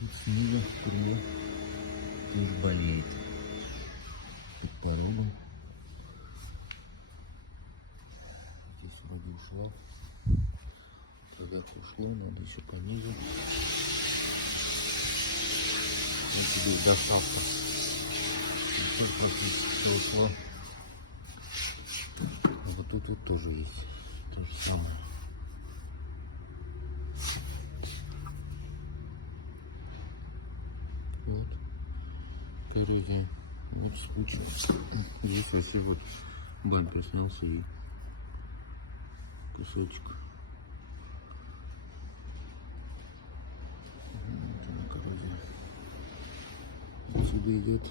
Тут снизу крыло тоже болеет. Под порогом. Здесь вроде ушла. Туда ушло, надо еще пониже. Вот тебе доставка. Все практически все ушло. Вот тут вот тоже есть. То же самое. Вот. Короче, вот скучно. Здесь вообще вот бампер снялся и кусочек. Вот она коррозия. Отсюда идет.